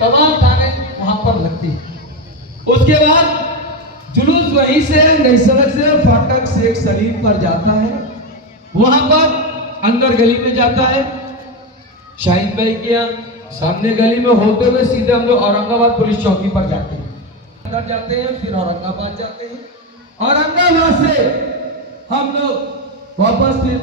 तमाम थाने वहां पर लगती है। उसके बाद जुलूस वहीं से नई सड़क से फाटक शेख सलीम पर जाता है। वहां पर अंदर गली में जाता है, शाहीन भाई के यहाँ सामने गली में होते हुए सीधे हम लोग औरंगाबाद पुलिस चौकी पर जाते हैं। अंदर जाते हैं, फिर औरंगाबाद जाते हैं। औरंगाबाद से हम लोग वापस फिर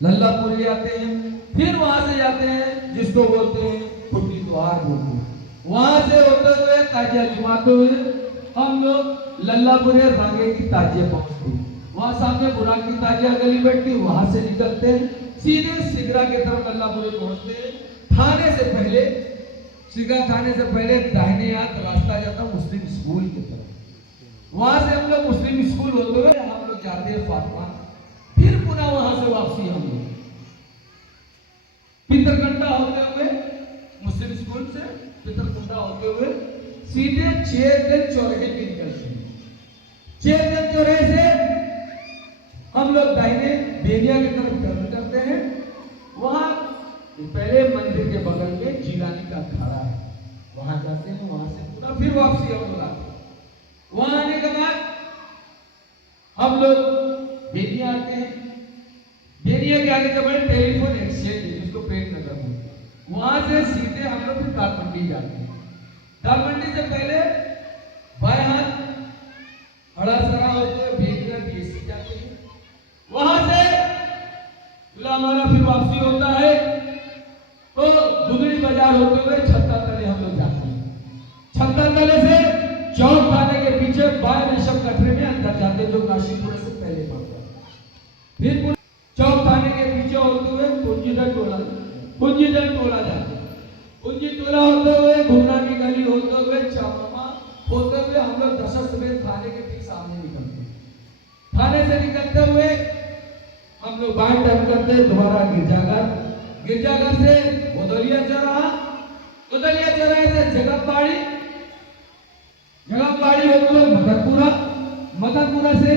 लल्लापुरी आते हैं, फिर वहां से जाते हैं जिसको बोलते हैं खुटी द्वार बोलते हैं। वहां से होते हुए ताजिया जुमाते हुए हम लोग लल्लापुरी रागे की ताजिया पहुंचते हैं। वहां सामने बुराक की ताजिया गली बैठती, वहां से निकलते हैं सीधे सिगरा की तरफ लल्लापुरी पहुंचते हैं। थाने से पहले, सिगरा थाने से पहले दाहिने हाथ रास्ता जाता मुस्लिम स्कूल की तरफ। वहां से हम लोग मुस्लिम स्कूल होते हुए हम लोग जाते हैं फातिमा, फिर पुनः वहां से वापसी हम लोग पितरकंडा होते हुए मुस्लिम स्कूल से पितरकंडा होते हुए सीधे चेरगंज चौराहे पे निकलते हैं। चेरगंज चौराहे से हम लोग दाहिने बेनिया की तरफ टर्न करते हैं। वहां पहले मंदिर के बगल में जीलानी का अखाड़ा है, वहां जाते हैं। वहां से पूरा फिर वापसी हम लोग आते हैं। वहां आने के बाद हम लोग बेनिया आते हैं। बेनिया के आगे जब टेलीफोन एक्सचेंज जिसको प्रेम नगर बोलते हैं, वहां से सीधे हम लोग फिर दालमंडी जाते हैं। दालमंडी से पहले बाएं हाथ हड़ासरा होते हुए बेनिया बीएससी जाते हैं। वहां से हमारा फिर वापसी होता है तो दुधड़ी बाजार होते हुए छत्ता तले हम लोग जाते हैं। छत्ता तले से चौक थाने के पीछे बाएं ऋषभ कटरे में अंदर जाते हैं जो काशीपुर से पहले पड़ता है। फिर चौक थाने के पीछे होते हुए कुंजीधर टोला जाते हैं। कुंजी टोला होते हुए घुमरा की गली होते हुए चापमा होते हुए हम लोग दशरथ थाने के ठीक सामने निकलते हैं। थाने से निकलते हुए हम लोग बाएं टर्न करते हैं दोबारा गिरजाघर से उदलिया चौराहे से जगमबाड़ी होते हुए मदनपुरा से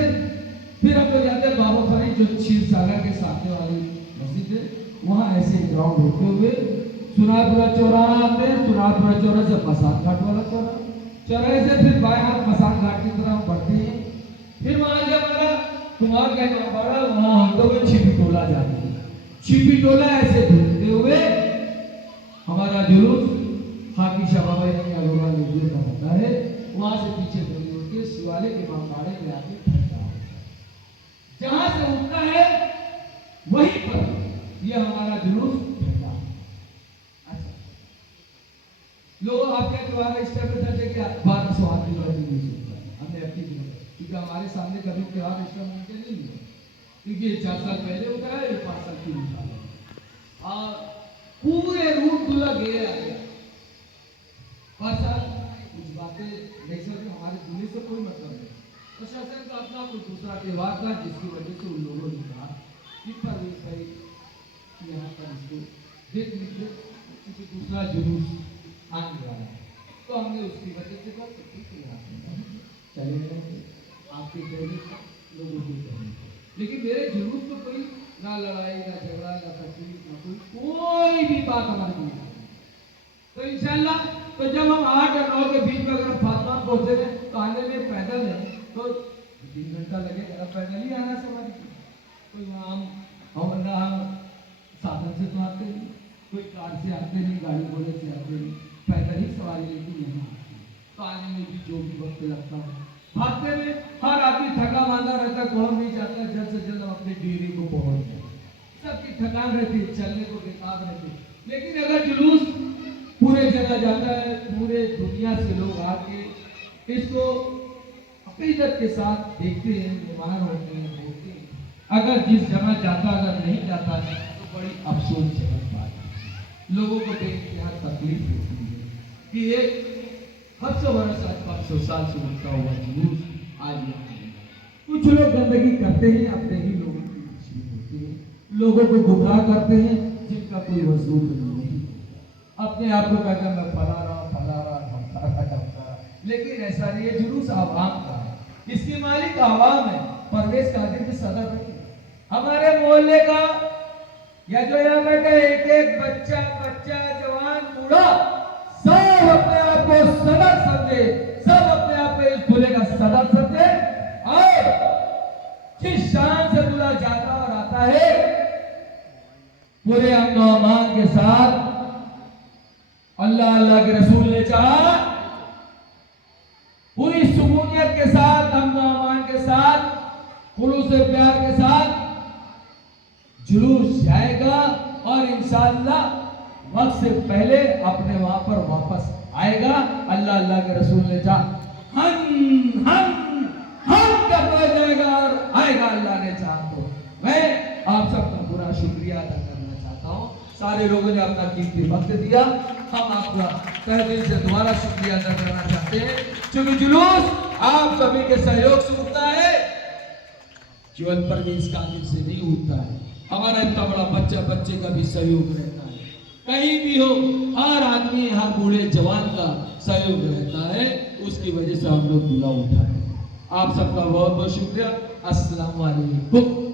फिर हम लोग जाते हैं बाबा फरीद जो क्षीर सागर के सामने वाली मस्जिद है, वहां ऐसे ग्राउंड होते हुए सुनारपुरा चौराहा आते हैं। सुनारपुरा चौराहे से मसान घाट वाला चौराहे से फिर बाएं हाथ मसान घाट की तरफ बढ़ते हैं। फिर वहां जब हमारा कुमार का बड़ा वहां होते हुए छिपी टोला जाते हैं। छिपी टोला ऐसे घूमते हुए हमारा जुलूस हाकी शाह बाबा अलोरा मंदिर का होता है। वहां से पीछे गली होती है शिवालय के बाड़े में आके ठहरता है। जहां से उठता है वहीं पर यह हमारा जुलूस ठहरता है। अच्छा, लोग आपके त्योहार इस टाइम पे था कि 1200 आदमी नहीं सुनता है। हमने अपनी क्योंकि हमारे सामने कभी त्योहार इस टाइम मुमकिन नहीं है, क्योंकि 4 साल पहले होता है, 5 साल की उठा है और पूरे रूट पूरा घेर आ गया। 5 साल कुछ बातें नहीं समझ, हमारे दूल्हे से कोई मतलब नहीं। प्रशासन का अपना कोई दूसरा त्योहार था जिसकी वजह से उन लोगों ने कहा कि परवेश भाई यहाँ पर इसको देख लीजिए क्योंकि दूसरा जुलूस आने वाला है, तो हमने उसकी वजह से कहा चले आपके कहने लोगों की कहने। लेकिन मेरे जुलूस तो कोई ना लड़ाई ना झगड़ा ना तकलीफ ना कोई भी बात हमारे नहीं। तो इंशाल्लाह तो जब हम 8 और 9 के बीच में अगर फातिमा पहुंचे तो आने में पैदल है तो 3 घंटा लगेगा, पैदल ही आना सवारी। कोई वहाँ साधन से तो आते नहीं, कोई कार से आते नहीं, गाड़ी घोड़े से आते नहीं, पैदल ही सवारी लेके यहाँ आते हैं। तो आने में भी जो भी वक्त लगता है, भागते में हर आदमी थका मांदा रहता, पहुंच नहीं जाता, जल्द से जल्द अपने डेरे को पहुंच जाए। सबकी थकान रहती है, चलने को बेताब रहती है। लेकिन अगर जुलूस पूरे जगह जाता है, पूरे दुनिया से लोग आके इसको अकीदत के साथ देखते हैं, बीमार होते हैं, देखते हैं। अगर जिस जगह जाता अगर नहीं जाता है तो बड़ी अफसोसजनक बात है। लोगों को देख के यहाँ तकलीफ होती है कि एक 700 वर्ष 500 साल से उठता हुआ जुलूस आज कुछ लोग गंदगी करते हैं, अपने ही लोगों की खुशी होती है, लोगों को गुमराह करते हैं जिनका कोई वजूद नहीं, अपने आप को कहते हैं मैं फला रहा लेकिन ऐसा नहीं है। जुलूस आवाम का है, इसकी मालिक आवाम है। परवेश कादिर भी सदर नहीं, हमारे मोहल्ले का या जो यहाँ बैठे एक एक बच्चा बच्चा जवान बूढ़ा सब अपने आप को सदर समझे, सब अपने आप को इस दूल्हे का सदर समझे और जिस शान से दूल्हा जाता और आता है पूरे अमन और अमान के साथ अल्लाह अल्लाह के रसूल ने चाहा पूरी सुकूनियत के साथ अमन और अमान के साथ खुलूस से प्यार के साथ जुलूस जाएगा और इंशाअल्लाह वक्त से पहले अपने वहां पर वापस आएगा। अल्लाह अल्लाह के रसूल ने चाहा हम करता जाएगा और आएगा अल्लाह ने चाहा तो। मैं आप सबका पूरा शुक्रिया अदा करना चाहता हूँ। सारे लोगों ने अपना कीमती वक्त दिया, हम आपका तहे दिल से दोबारा शुक्रिया अदा करना चाहते हैं क्योंकि जुलूस आप सभी के सहयोग से उठता है, जीवन पर भी इसका दिल से नहीं उठता है। हमारा इतना बड़ा बच्चा बच्चे का भी सहयोग रहता है, कहीं भी हो हर आदमी हर बूढ़े जवान का सहयोग रहता है, उसकी वजह से हम लोग दूल्हा उठा है। आप सबका बहुत बहुत शुक्रिया। अस्सलाम वालेकुम।